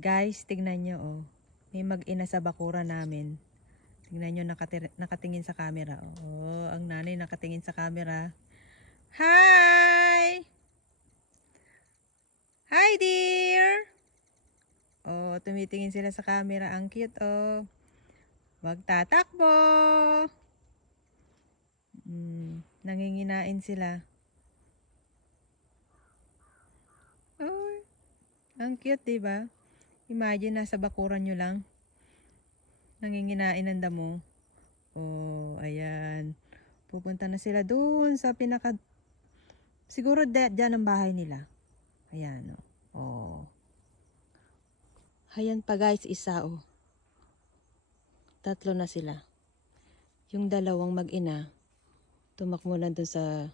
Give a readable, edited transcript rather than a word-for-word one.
Guys, tignan nyo oh. May mag-ina sa bakura namin. Tignan nyo nakatingin sa camera. Oh, ang nanay nakatingin sa camera. Hi! Hi dear! Oh, tumitingin sila sa camera. Ang cute oh. Wag tatakbo. Nanginginain sila. Oh, ang cute, diba? Imagine, nasa bakuran nyo lang. Nanginginain ng damo. Oh, ayan. Pupunta na sila dun sa pinaka... Siguro dyan ang bahay nila. Ayan, oh. Oh. Ayan pa guys, isa, oh. Tatlo na sila. Yung dalawang mag-ina, tumakbo na dun sa